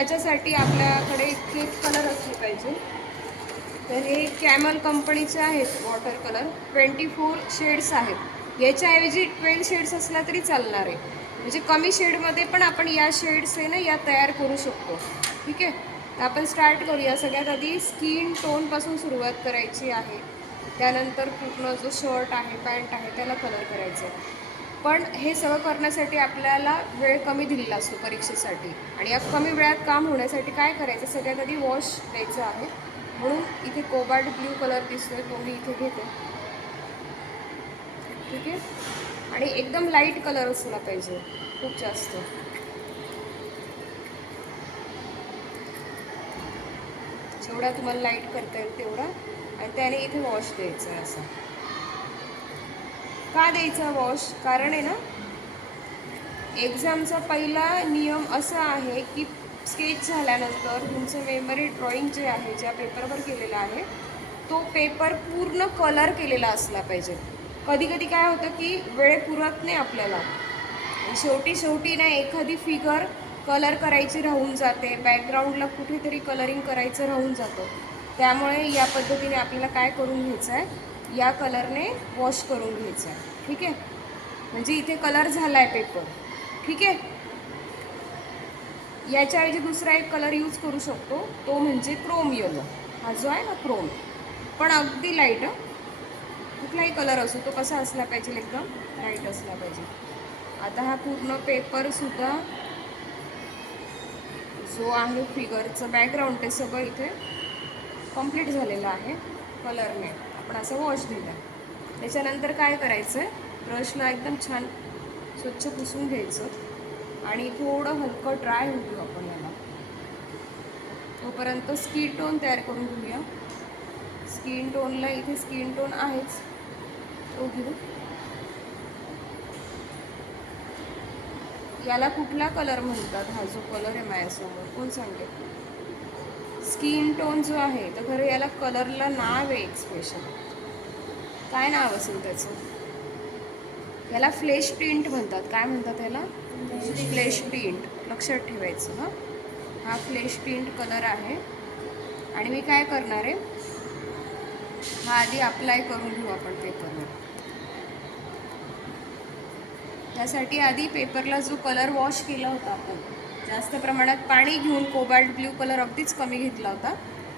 त्याच्यासाठी आपल्याकडे इतके कलर असले पाहिजे. तर हे कॅमल कंपनीचे आहेत water colour twenty four shades आहेत. याच्याऐवजी ट्वेल्व शेड्स असला तरी चालणार आहे. म्हणजे कमी शेडमध्ये पण आपण या शेड्स आहे ना या तयार करू शकतो. ठीक आहे? तर आपण स्टार्ट करूया. सगळ्यात आधी स्किन टोनपासून सुरुवात करायची आहे. त्यानंतर पूर्ण जो शर्ट आहे पॅन्ट आहे त्याला कलर करायचा आहे पण हे सगळं करण्यासाठी आपल्याला वेळ कमी दिलेला असतो परीक्षेसाठी. आणि या कमी वेळात काम होण्यासाठी काय करायचं? सगळ्यात आधी वॉश द्यायचं आहे. म्हणून इथे कोबाल्ट ब्ल्यू कलर दिसतोय तो मी इथे घेते. ठीक आहे? आणि एकदम लाइट कलर असला पाहिजे खूप जास्त. जेवढा तुम्हाला लाइट करता येईल तेवढा. आणि त्याने इथे वॉश द्यायचा आहे असा. का द्यायचा वॉश? कारण आहे ना एक्झामचा पहिला नियम असा आहे की स्केच झाल्यानंतर तुमचं मेमरी ड्रॉइंग जे आहे ज्या पेपरवर केलेलं आहे तो पेपर पूर्ण कलर केलेला असला पाहिजे. कधी कधी काय होतं की वेळ पुरत नाही आपल्याला. शेवटी शेवटी ना एखादी फिगर कलर करायची राहून जाते बॅकग्राऊंडला कुठेतरी कलरिंग करायचं राहून जातं. त्यामुळे या पद्धतीने आपल्याला काय करून घ्यायचं आहे या कलरने वॉश करून घ्यायचं. आहे ठीक आहे? म्हणजे इथे कलर झाला आहे पेपर. ठीक आहे? याच्याऐवजी दुसरा एक कलर यूज करू शकतो. तो म्हणजे क्रोम येलो हा जो आहे ना क्रोम. पण अगदी लाइट कुठलाही कलर असो तो कसा असला पाहिजे एकदम लाइट असला पाहिजे. आता हा पूर्ण पेपरसुद्धा जो आहे फिगरचं बॅकग्राऊंड ते सगळं इथे कंप्लीट झालेलं आहे. कलरने आपण असं वॉश दिलं. त्याच्यानंतर काय करायचं? आहे ब्रशला एकदम छान स्वच्छ पुसून घ्यायचं आणि थोडं हलकं ड्राय होऊ देऊ आपण याला. तोपर्यंत स्किन टोन तयार करून घेऊया. स्किन टोनला इथे स्किन टोन आहेच. तो घेऊ. याला कुठला कलर म्हणतात हा जो कलर आहे माझ्यासमोर? कोण सांगेल? स्किन टोन जो आहे तर खरं याला कलरला नाव आहे एक स्पेशल काय नाव असेल त्याचं? याला फ्लेश प्रिंट म्हणतात. काय म्हणतात याला? फ्लेश प्रिंट लक्षात ठेवायचं हां? हा फ्लेश प्रिंट कलर आहे. आणि मी काय करणार आहे? हा आधी अप्लाय करून घेऊ आपण पेपरवर त्यासाठी आधी पेपरला जो कलर वॉश केला होता आपण जास्त प्रमाणात पाणी घेऊन कोबाल्ट ब्ल्यू कलर अगदीच कमी घेतला होता.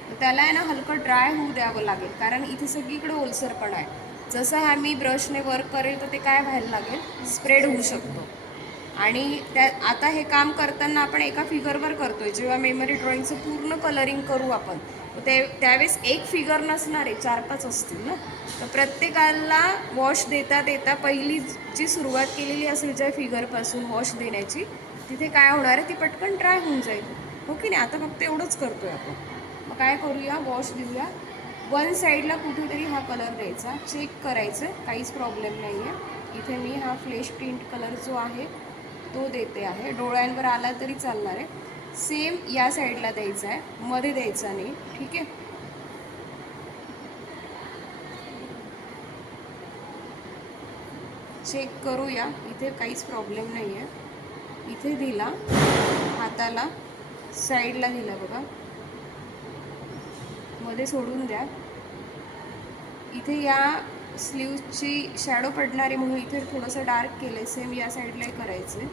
तर त्याला आहे ना हलकं ड्राय होऊ द्यावं लागेल कारण इथे सगळीकडे ओलसरपणा आहे. जसं हा मी ब्रशने वर्क करेल तर ते काय व्हायला लागेल? स्प्रेड होऊ शकतो. आणि त्या आता हे काम करताना आपण एका फिगरवर करतोय. जेव्हा मेमरी ड्रॉइंगचं पूर्ण कलरिंग करू आपण ते त्यावेळेस एक फिगर नसणार आहे चार पाच असतील ना? तर प्रत्येकाला वॉश देता देता पहिली जी सुरुवात केलेली असेल ज्या फिगरपासून वॉश देण्याची तिथे काय होणार आहे ती पटकन ड्राय होऊन जाईल. हो की नाही? आता फक्त एवढंच करतो आहे आपण. मग काय करूया? वॉश देऊया वन साईडला कुठेतरी हा कलर द्यायचा. चेक करायचं. काहीच प्रॉब्लेम नाही आहे इथे मी हा फ्लेश प्रिंट कलर जो आहे तो देते आहे. डोळ्यांवर आला तरी चालणार आहे. सेम या साईडला द्यायचा आहे. मध्ये द्यायचा नाही. ठीक आहे? चेक करूया. इथे काहीच प्रॉब्लेम नाही आहे इथे दिला हाताला साईडला दिला बघा. मध्ये सोडून द्या. इथे या स्लीवची शॅडो पडणारी म्हणून इथे थोडंसं डार्क केलं आहे सेम या साईडलाही करायचं आहे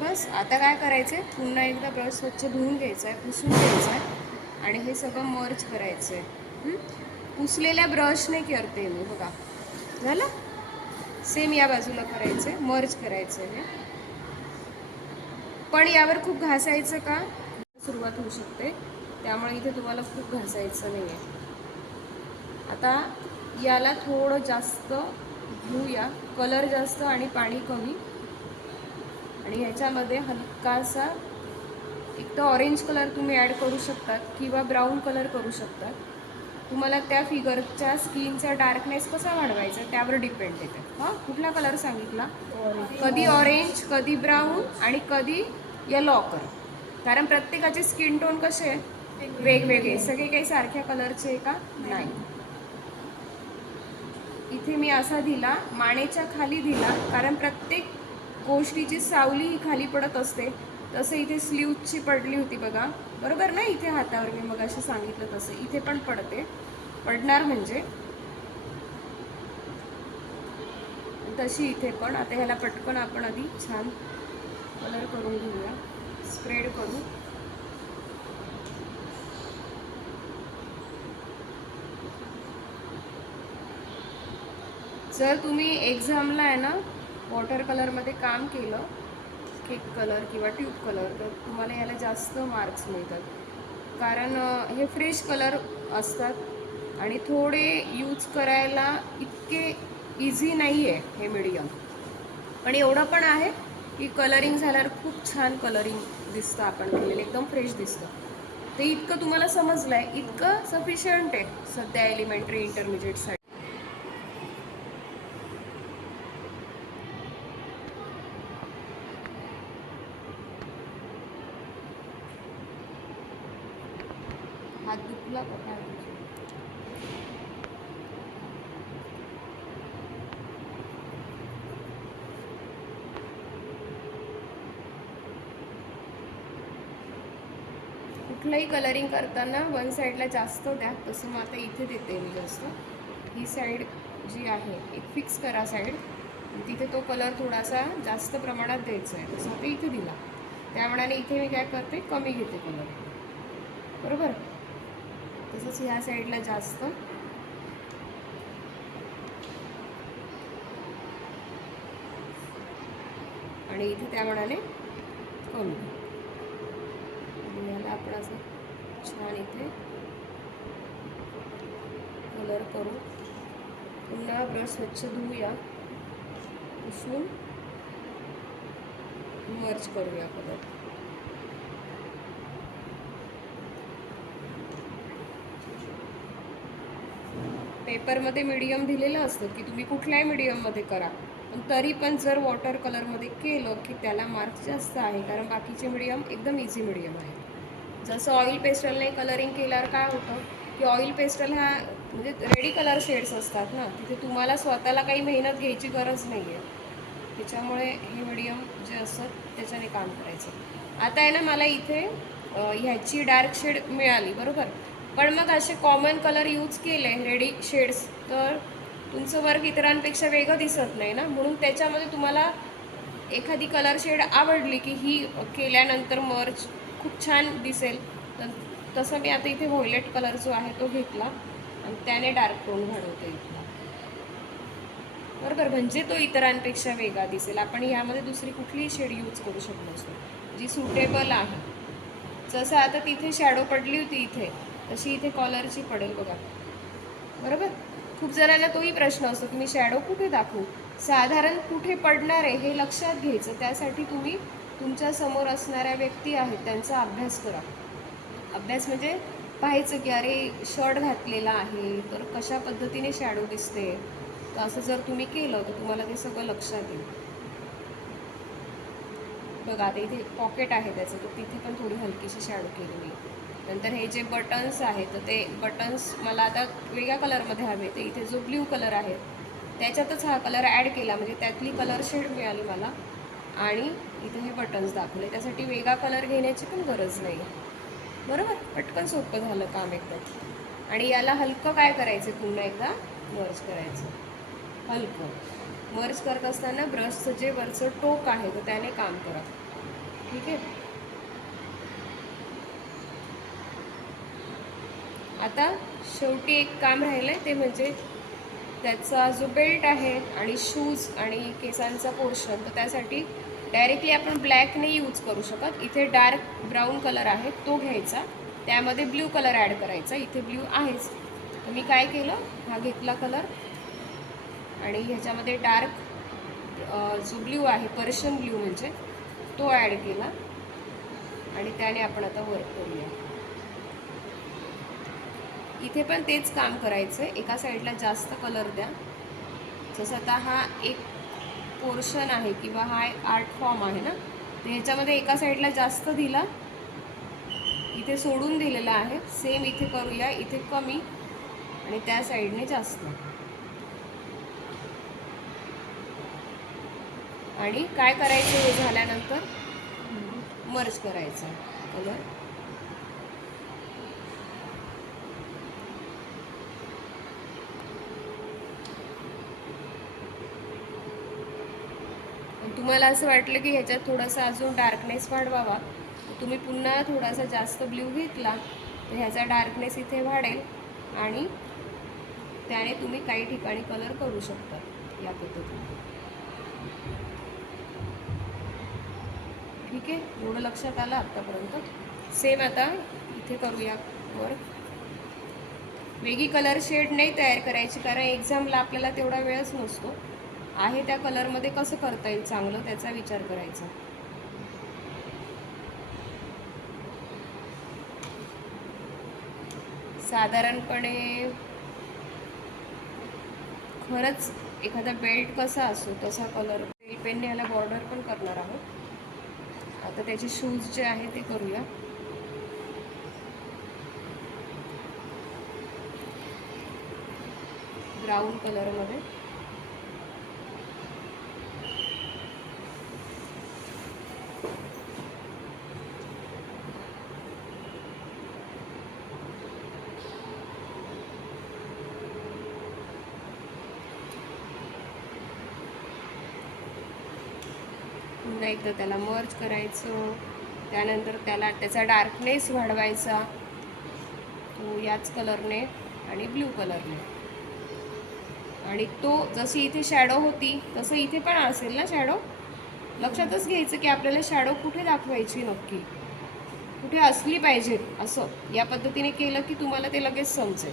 बस आता काय करायचं आहे पुन्हा एकदा ब्रश स्वच्छ धुवून घ्यायचा आहे पुसून घ्यायचं आहे आणि हे सगळं मर्ज करायचं आहे पुसलेल्या ब्रशने करते मी बघा. झालं? सेम या बाजूला करायचं आहे मर्ज करायचं आहे पण यावर खूप घासायचं का? सुरुवात होऊ शकते. त्यामुळे इथे तुम्हाला खूप घासायचं नाही आहे आता याला थोडं जास्त घेऊया. कलर जास्त आणि पाणी कमी. आणि ह्याच्यामध्ये हलकासा एक तर ऑरेंज कलर तुम्ही ॲड करू शकतात किंवा ब्राऊन कलर करू शकतात. तुम्हाला त्या फिगरच्या स्किनचा डार्कनेस कसा वाढवायचा त्यावर डिपेंड येते. हां? कुठला कलर सांगितला? कधी ऑरेंज कधी ब्राऊन आणि कधी येलो कर कारण प्रत्येकाचे स्किन टोन कसे वेगवेगळे. सगळे काही सारख्या कलरचे का? नाही. इथे मी असा दिला मानेच्या खाली दिला कारण प्रत्येक गोष्टीची सावली ही खाली पडत असते. तसं इथे स्लीवची पडली होती बघा. बरोबर ना? इथे हातावर मी मग असं सांगितलं तसं. इथे पण पडते. पडणार म्हणजे? तशी इथे पण. आता ह्याला पटकन आपण आधी छान कलर करून घेऊया. स्प्रेड करू. जर तुम्ही एक्झामला आहे ना वॉटर कलरमध्ये काम केलं केक कलर किंवा ट्यूब कलर तर तुम्हाला याला जास्त मार्क्स मिळतात. कारण हे फ्रेश कलर असतात आणि थोडे यूज करायला इतके इझी नाही आहे हे मीडियम पण एवढं पण आहे की कलरिंग झाल्यावर खूप छान कलरिंग दिसतं आपण केलेलं एकदम फ्रेश दिसतं. ते इतकं तुम्हाला समजलं आहे इतकं सफिशियंट आहे सध्या एलिमेंटरी इंटरमिजिएटसाठी हात दुखला का कुठलंही कलरिंग करताना वन साईडला जास्त द्या तसं मग आता इथे देते मी जास्त. ही साईड जी आहे एक फिक्स करा साईड तिथे तो कलर थोडासा जास्त प्रमाणात द्यायचा आहे. तसं आता इथे दिला. त्यामुळे इथे मी काय करते कमी घेते कलर बरोबर? तसंच ह्या साईडला जास्त. आणि इथे त्या मनाने कमी. आणि याला आपण असं छान इथे कलर करू पुन्हा ब्रश स्वच्छ धुवूया. पुसून मर्ज करूया कलर पेपरमध्ये मीडियम दिलेलं असतं की तुम्ही कुठल्याही मीडियममध्ये करा. पण तरी पण जर वॉटर कलरमध्ये केलं की त्याला मार्क्स जास्त आहे कारण बाकीचे मीडियम एकदम इझी मीडियम आहे. जसं ऑइल पेस्टलने कलरिंग केल्यावर काय होतं की ऑइल पेस्टल हा म्हणजे रेडी कलर शेड्स असतात ना तिथे तुम्हाला स्वतःला काही मेहनत घ्यायची गरज नाही आहे त्याच्यामुळे हे मीडियम जे असतात त्याच्याने काम करायचं. आता आहे ना मला इथे ह्याची डार्क शेड मिळाली बरोबर? पण मग असे कॉमन कलर यूज केले रेडी शेड्स तर तुमचं वर्क इतरांपेक्षा वेगळं दिसत नाही ना? म्हणून त्याच्यामध्ये तुम्हाला एखादी कलर शेड आवडली की ही केल्यानंतर मर्च खूप छान दिसेल. तर तसं मी आता इथे व्हायलेट कलर जो आहे तो घेतला आणि त्याने डार्क टोन घडवते बरोबर? म्हणजे तो इतरांपेक्षा वेगळा दिसेल. आपण यामध्ये दुसरी कुठलीही शेड यूज करू शकलो असतो जी सुटेबल आहे. जसं आता तिथे शॅडो पडली होती इथे. तशी इथे कॉलरची पडेल बघा. बरोबर? खूप जणांना तोही प्रश्न असतो की मी शॅडो कुठे दाखवू? साधारण कुठे पडणार आहे हे लक्षात घ्यायचं. त्यासाठी तुम्ही तुमच्यासमोर असणाऱ्या व्यक्ती आहेत त्यांचा अभ्यास करा. अभ्यास म्हणजे पाहायचं की अरे शर्ट घातलेला आहे तर कशा पद्धतीने शॅडो दिसते? तर असं जर तुम्ही केलं तर तुम्हाला ते सगळं लक्षात येईल. बघा आता इथे पॉकेट आहे त्याचं तर तिथे पण थोडी हलकीशी शॅडो केलेली नंतर हे जे बटन्स आहेत तर ते बटन्स मला आता वेगळ्या कलरमध्ये हवे. ते इथे जो ब्ल्यू कलर आहे त्याच्यातच हा कलर ॲड केला. म्हणजे त्यातली कलर शेड मिळाली मला. आणि इथे हे बटन्स दाखवले. त्यासाठी वेगळा कलर घेण्याची पण गरज नाही. बरोबर? पटकन सोपं झालं काम एकदम आणि याला हलकं काय करायचं? पुन्हा एकदा मर्ज करायचं. हलकं. मर्ज करत असताना ब्रशचं जे वरचं टोक आहे तर त्याने काम करा. ठीक आहे? आता शेवटी एक काम राहिलं आहे ते म्हणजे त्याचा जो बेल्ट आहे आणि शूज आणि केसांचा पोर्शन तर त्यासाठी डायरेक्टली आपण ब्लॅक नाही यूज करू शकत. इथे डार्क ब्राऊन कलर आहे तो घ्यायचा. त्यामध्ये ब्ल्यू कलर ॲड करायचा. इथे ब्ल्यू आहेच. तर मी काय केलं? हा घेतला कलर आणि ह्याच्यामध्ये डार्क जो ब्ल्यू आहे पर्शियन ब्ल्यू म्हणजे तो ॲड केला. आणि त्याने आपण आता वर्क करूया. इथे पण तेच काम करायचं आहे एका साईडला जास्त कलर द्या. जसं आता हा एक पोर्शन आहे किंवा हा आर्ट फॉर्म आहे ना तर ह्याच्यामध्ये एका साईडला जास्त दिला. इथे सोडून दिलेला आहे. सेम इथे करूया. इथे कमी. आणि त्या साईडने जास्त. आणि काय करायचं हे झाल्यानंतर? मर्ज करायचं कलर तुम्हाला असं वाटलं की ह्याच्यात थोडासा अजून डार्कनेस वाढवावा. तुम्ही पुन्हा थोडासा जास्त ब्ल्यू घेतला तर ह्याचा डार्कनेस इथे वाढेल आणि त्याने तुम्ही काही ठिकाणी कलर करू शकता या पद्धतीने. ठीक आहे? एवढं लक्षात आलं आत्तापर्यंत सेम आता इथे करूया वर. वेगळी कलर शेड नाही तयार करायची कारण एक्झामला आपल्याला तेवढा वेळच नसतो. आहे त्या कलरमध्ये कसं करता येईल चांगलं त्याचा विचार करायचा. साधारणपणे खरंच एखादा बेल्ट कसा असो तसा कलर पेनने याला बॉर्डर पण करणार आहोत. आता त्याचे शूज जे आहे ते करूया. ब्राऊन कलरमध्ये. पुन्हा एकदा त्याला मर्ज करायचं. त्यानंतर त्याला त्याचा डार्कनेस वाढवायचा. तो याच कलरने आणि ब्ल्यू कलरने आणि तो जशी इथे शॅडो होती तसं इथे पण असेल ना शॅडो लक्षातच घ्यायचं की आपल्याला शॅडो कुठे दाखवायची नक्की? कुठे असली पाहिजे असं. या पद्धतीने केलं की तुम्हाला ते लगेच समजेल.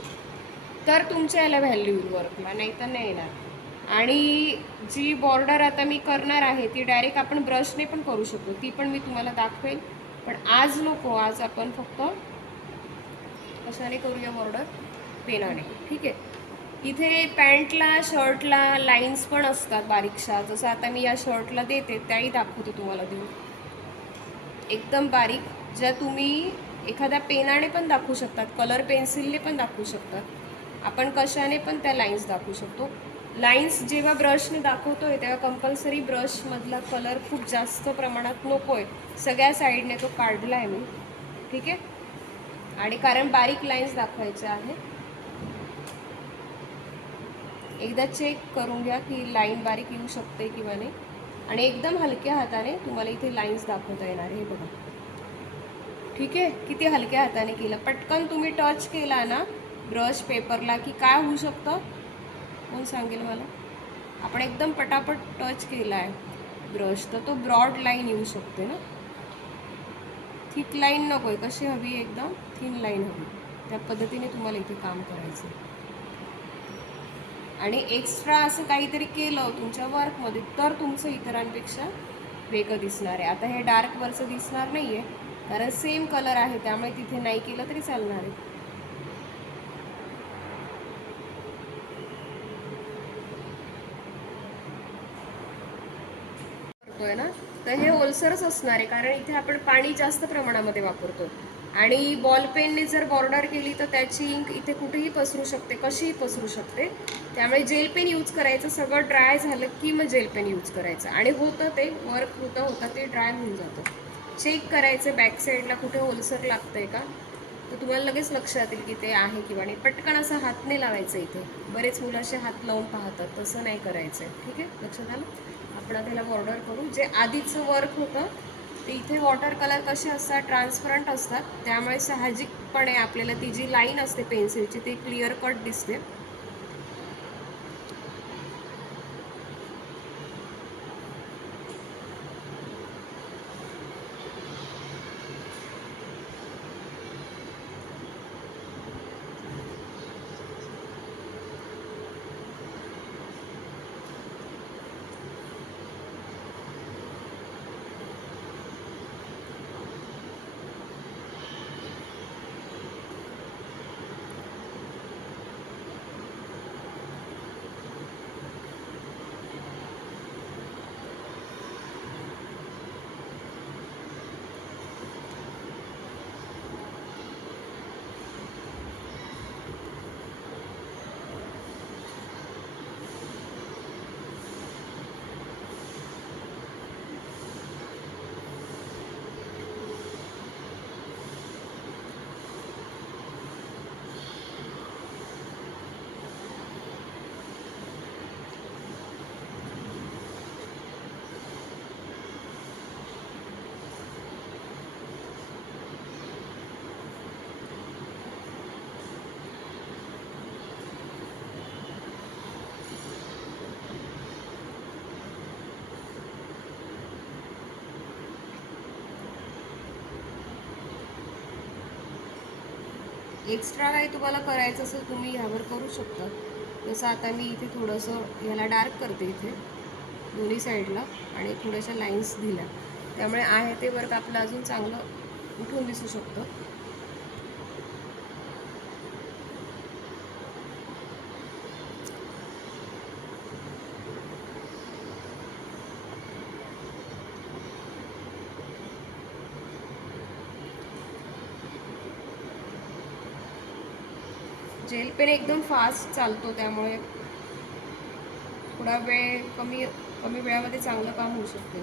तर तुमच्या याला व्हॅल्यू वर्क नाही तर नाही येणार. आणि जी बॉर्डर आता मी करणार आहे ती डायरेक्ट आपण ब्रशने पण करू शकतो. ती पण मी तुम्हाला दाखवेल पण आज नको आज आपण फक्त कशाने करूया बॉर्डर पेनाने. ठीक आहे? इथे पॅन्टला शर्टला लाईन्स पण असतात बारीकशा. जसं आता मी या शर्टला देते त्याही दाखवते तुम्हाला देऊ एकदम बारीक. ज्या तुम्ही एखाद्या पेनाने पण दाखवू शकतात कलर पेन्सिलने पण दाखवू शकतात. आपण कशाने पण त्या लाईन्स दाखवू शकतो. लाईन्स जेव्हा ब्रशने दाखवतोय तेव्हा कंपल्सरी ब्रशमधला कलर खूप जास्त प्रमाणात नको आहे सगळ्या साईडने तो काढला आहे मी. ठीक आहे? आणि कारण बारीक लाईन्स दाखवायच्या आहे एकदा चेक करून घ्या की लाईन बारीक येऊ शकते किंवा नाही. आणि एकदम हलक्या हाताने तुम्हाला इथे लाईन्स दाखवता येणार हे बघा. ठीक आहे? किती हलक्या हाताने केलं. पटकन तुम्ही टच केला ना ब्रश पेपरला की काय होऊ शकतं? कोण सांगेल मला? आपण एकदम पटापट टच केला आहे ब्रश तर तो ब्रॉड लाईन येऊ शकते ना? थिक लाईन नको आहे कशी हवी एकदम? थिन लाईन हवी त्या पद्धतीने तुम्हाला इथे काम करायचं आहे. आणि एक्स्ट्रा असं काहीतरी केलं तुमच्या वर्कमध्ये तर तुमचं इतरांपेक्षा वेगळं दिसणार आहे. आता हे डार्क वरचं दिसणार नाही आहे कारण सेम कलर आहे त्यामुळे तिथे नाही केलं तरी चालणार आहे. करतोय ना? तर हे ओलसरच असणार आहे कारण इथे आपण पाणी जास्त प्रमाणामध्ये वापरतो. आणि बॉल पेनने जर बॉर्डर केली तर त्याची इंक इथे कुठेही पसरू शकते कशीही पसरू शकते. त्यामुळे जेल पेन यूज करायचं सगळं ड्राय झालं की मग जेल पेन यूज करायचं. आणि होतं ते वर्क होतं होतं ते ड्राय होऊन जातं. चेक करायचं बॅक साईडला कुठे ओलसर लागतंय का? तर तुम्हाला लगेच लक्षात येईल की ते आहे किंवा नाही. पटकन असं हात नाही लावायचं इथे. बरेच मुलं असे हात लावून पाहतात तसं नाही करायचं आहे ठीक आहे? लक्षात आलं? आपण त्याला बॉर्डर करू जे आधीचं वर्क होतं ते इथे वॉटर कलर कसे असतात ट्रान्सपरंट असतात त्यामुळे साहजिकपणे आपल्याला ती जी लाईन असते पेन्सिलची ती क्लिअर कट दिसते. एक्स्ट्रा काही तुम्हाला करायचं असेल तुम्ही ह्यावर करू शकता. जसं आता मी इथे थोडंसं ह्याला डार्क करते इथे दोन्ही साईडला आणि थोड्याशा लाईन्स दिल्या. त्यामुळे आहे ते वर्क आपलं अजून चांगलं उठून दिसू शकतं. जेल पेन एकदम फास्ट चालतो त्यामुळे थोडा वेळ कमी कमी वेळामध्ये चांगलं काम होऊ शकते